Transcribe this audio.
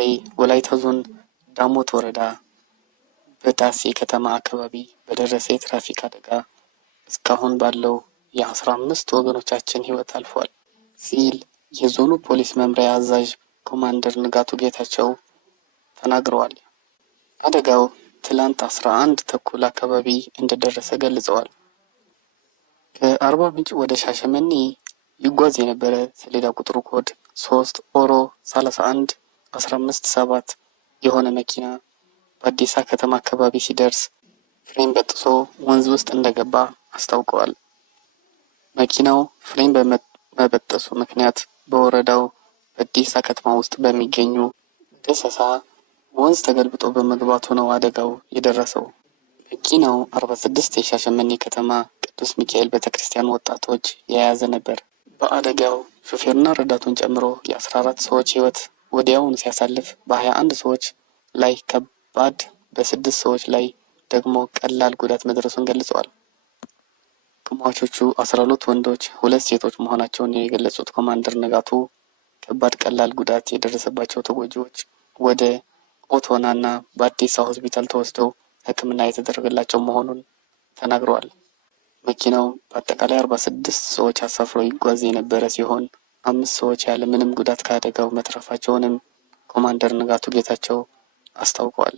ዛሬ ወላይታ ዞን ዳሞት ወረዳ በዳሴ ከተማ አካባቢ በደረሰ የትራፊክ አደጋ እስካሁን ባለው የ15 ወገኖቻችን ሕይወት አልፏል ሲል የዞኑ ፖሊስ መምሪያ አዛዥ ኮማንደር ንጋቱ ጌታቸው ተናግረዋል። አደጋው ትላንት 11 ተኩል አካባቢ እንደደረሰ ገልጸዋል። ከአርባ ምንጭ ወደ ሻሸመኔ ይጓዝ የነበረ ሰሌዳ ቁጥሩ ኮድ 3 ኦሮ 31 157 የሆነ መኪና በአዲስ ከተማ አካባቢ ሲደርስ ፍሬን በጥሶ ወንዝ ውስጥ እንደገባ አስታውቀዋል። መኪናው ፍሬን በመበጠሱ ምክንያት በወረዳው በአዲስ ከተማ ውስጥ በሚገኙ ደሰሳ ወንዝ ተገልብጦ በመግባቱ ነው አደጋው የደረሰው። መኪናው 46 የሻሸመኔ ከተማ ቅዱስ ሚካኤል ቤተክርስቲያን ወጣቶች የያዘ ነበር። በአደጋው ሹፌርና ረዳቱን ጨምሮ የ14 ሰዎች ሕይወት ወዲያውኑ ሲያሳልፍ በ21 ሰዎች ላይ ከባድ በ6 ሰዎች ላይ ደግሞ ቀላል ጉዳት መድረሱን ገልጸዋል። ከሟቾቹ 12 ወንዶች 2 ሴቶች መሆናቸውን የገለጹት ኮማንደር ንጋቱ ከባድ ቀላል ጉዳት የደረሰባቸው ተጎጂዎች ወደ ኦቶናና በአዲስ ሆስፒታል ተወስደው ሕክምና የተደረገላቸው መሆኑን ተናግረዋል። መኪናው በአጠቃላይ 46 ሰዎች አሳፍሮ ይጓዝ የነበረ ሲሆን 5 ሰዎች ያለ ምንም ጉዳት ከአደጋው መትረፋቸውንም ኮማንደር ንጋቱ ጌታቸው አስታውቀዋል።